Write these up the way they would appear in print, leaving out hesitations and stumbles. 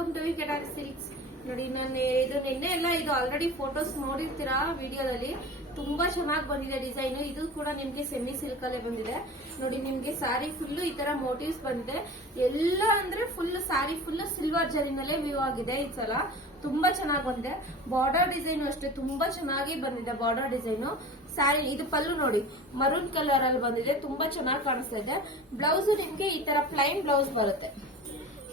Welcome to wicket silks. ನೋಡಿ ನಾನು ಇದು ನಿನ್ನೆ ಎಲ್ಲ ಇದು ಆಲ್ರೆಡಿ ಫೋಟೋಸ್ ನೋಡಿರ್ತೀರಾ ವಿಡಿಯೋದಲ್ಲಿ. ತುಂಬಾ ಚೆನ್ನಾಗಿ ಬಂದಿದೆ ಡಿಸೈನ್. ಇದು ಕೂಡ ನಿಮ್ಗೆ ಸೆಮಿ ಸಿಲ್ಕ್ ಅಲ್ಲೇ ಬಂದಿದೆ. ನೋಡಿ ನಿಮ್ಗೆ ಸಾರಿ ಫುಲ್ ಈ ತರ ಮೋಟಿವ್ಸ್ ಬಂದಿದೆ. ಎಲ್ಲ ಅಂದ್ರೆ ಫುಲ್ ಸಾರಿ ಫುಲ್ ಸಿಲ್ವರ್ ಜರಿನಲ್ಲೇ ವ್ಯೂ ಆಗಿದೆ ಈ ಸಲ. ತುಂಬಾ ಚೆನ್ನಾಗಿ ಬಂದಿದೆ. ಬಾರ್ಡರ್ ಡಿಸೈನ್ ಅಷ್ಟೇ ತುಂಬಾ ಚೆನ್ನಾಗಿ ಬಂದಿದೆ. ಬಾರ್ಡರ್ ಡಿಸೈನ್ ಸ್ಯಾರಿ ಇದು ಪಲ್ಲು ನೋಡಿ ಮರೂನ್ ಕಲರ್ ಅಲ್ಲಿ ಬಂದಿದೆ. ತುಂಬಾ ಚೆನ್ನಾಗಿ ಕಾಣಿಸ್ತಾ ಇದೆ. ಬ್ಲೌಸ್ ನಿಮ್ಗೆ ಈ ತರ ಪ್ಲೈನ್ ಬ್ಲೌಸ್ ಬರುತ್ತೆ.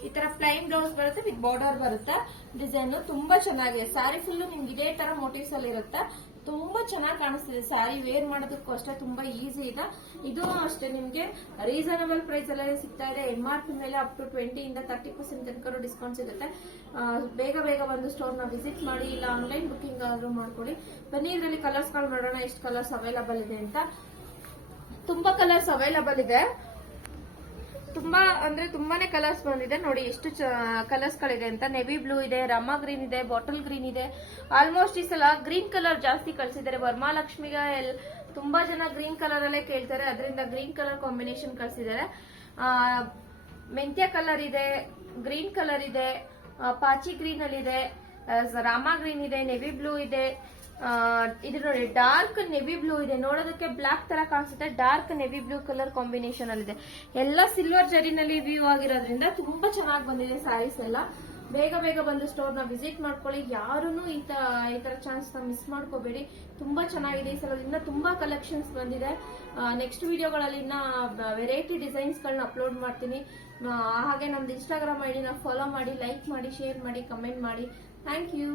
ಈ ತರ ಪ್ಲೈನ್ ಬ್ಲೌಸ್ ಬರುತ್ತೆ ವಿತ್ ಬಾರ್ಡರ್ ಬರುತ್ತೆ. ಡಿಸೈನ್ ತುಂಬಾ ಚೆನ್ನಾಗಿದೆ. ಸ್ಯಾರಿ ಫುಲ್ ನಿಮ್ಗೆ ಇದೇ ತರ ಮೋಟಿವ್ಸ್ ಅಲ್ಲಿ ಇರುತ್ತೆ. ತುಂಬಾ ಚೆನ್ನಾಗಿ ಕಾಣಿಸ್ತಿದೆ. ಸ್ಯಾರಿ ವೇರ್ ಮಾಡೋದಕ್ಕೂ ಅಷ್ಟೇ ತುಂಬಾ ಈಸಿ ಇದೆ. ಇದು ಅಷ್ಟೇ ನಿಮ್ಗೆ ರೀಸನಬಲ್ ಪ್ರೈಸ್ ಅಲ್ಲೇ ಸಿಗ್ತಾ ಇದೆ. MRP ಮೇಲೆ ಅಪ್ ಟು 20 ಇಂದ 30% ತನಕ ಡಿಸ್ಕೌಂಟ್ ಸಿಗುತ್ತೆ. ಬೇಗ ಬೇಗ ಬಂದು ಸ್ಟೋರ್ ನ ವಿಸಿಟ್ ಮಾಡಿ, ಇಲ್ಲ ಆನ್ಲೈನ್ ಬುಕಿಂಗ್ ಆದ್ರೂ ಮಾಡ್ಕೊಳ್ಳಿ. ಬನ್ನಿ ಇದರಲ್ಲಿ ಕಲರ್ಸ್ ಗಳು ನೋಡೋಣ ಎಷ್ಟು ಕಲರ್ಸ್ ಅವೈಲಬಲ್ ಇದೆ ಅಂತ. ತುಂಬಾ ಕಲರ್ಸ್ ಅವೈಲಬಲ್ ಇದೆ. ತುಂಬಾ ಅಂದ್ರೆ ತುಂಬಾನೇ ಕಲರ್ಸ್ ಬಂದಿದೆ. ನೋಡಿ ಎಷ್ಟು ಕಲರ್ಸ್ ಗಳಿದೆ ಅಂತ. ನೆವಿ ಬ್ಲೂ ಇದೆ, ರಾಮಾ ಗ್ರೀನ್ ಇದೆ, ಬಾಟಲ್ ಗ್ರೀನ್ ಇದೆ. ಆಲ್ಮೋಸ್ಟ್ ಈ ಸಲ ಗ್ರೀನ್ ಕಲರ್ ಜಾಸ್ತಿ ಕಳ್ಸಿದ್ದಾರೆ. ವರಮಹಾಲಕ್ಷ್ಮಿಗೆ ತುಂಬಾ ಜನ ಗ್ರೀನ್ ಕಲರ್ ಅಲ್ಲೇ ಕೇಳ್ತಾರೆ, ಅದರಿಂದ ಗ್ರೀನ್ ಕಲರ್ ಕಾಂಬಿನೇಷನ್ ಕಳ್ಸಿದ್ದಾರೆ. ಮೆಂತ್ಯ ಕಲರ್ ಇದೆ, ಗ್ರೀನ್ ಕಲರ್ ಇದೆ, ಪಾಚಿ ಗ್ರೀನ್ ಅಲ್ಲಿ ಇದೆ, ರಾಮಾ ಗ್ರೀನ್ ಇದೆ, ನೆವಿ ಬ್ಲೂ ಇದೆ. ಇದು ನೋಡಿ ಡಾರ್ಕ್ ನೆವಿ ಬ್ಲೂ ಇದೆ. ನೋಡೋದಕ್ಕೆ ಬ್ಲಾಕ್ ತರ ಕಾಣಿಸುತ್ತೆ. Dark navy blue colour combination ಅಲ್ಲಿ ಇದೆ. ಎಲ್ಲ ಸಿಲ್ವರ್ ಜರಿನಲ್ಲಿ ವ್ಯೂ ಆಗಿರೋದ್ರಿಂದ ತುಂಬಾ ಚೆನ್ನಾಗಿ ಬಂದಿದೆ ಸ್ಯಾರೀಸ್ ಎಲ್ಲ. ಬೇಗ ಬೇಗ ಬಂದು ಸ್ಟೋರ್ ನ ವಿಸಿಟ್ ಮಾಡ್ಕೊಳ್ಳಿ. ಯಾರೂ ಈ ತರ ಚಾನ್ಸ್ ನ ಮಿಸ್ ಮಾಡ್ಕೋಬೇಡಿ. ತುಂಬಾ ಚೆನ್ನಾಗಿದೆ ಈ ಸಲದಿಂದ. ತುಂಬಾ ಕಲೆಕ್ಷನ್ಸ್ ಬಂದಿದೆ. ನೆಕ್ಸ್ಟ್ ವಿಡಿಯೋಗಳಲ್ಲಿ ಇನ್ನ ವೆರೈಟಿ ಡಿಸೈನ್ಸ್ ಗಳನ್ನ ಅಪ್ಲೋಡ್ ಮಾಡ್ತೀನಿ. ಹಾಗೆ ನಮ್ದು Instagram ID ನ ಫಾಲೋ ಮಾಡಿ, ಲೈಕ್ ಮಾಡಿ, ಶೇರ್ ಮಾಡಿ, ಕಮೆಂಟ್ ಮಾಡಿ. Thank you.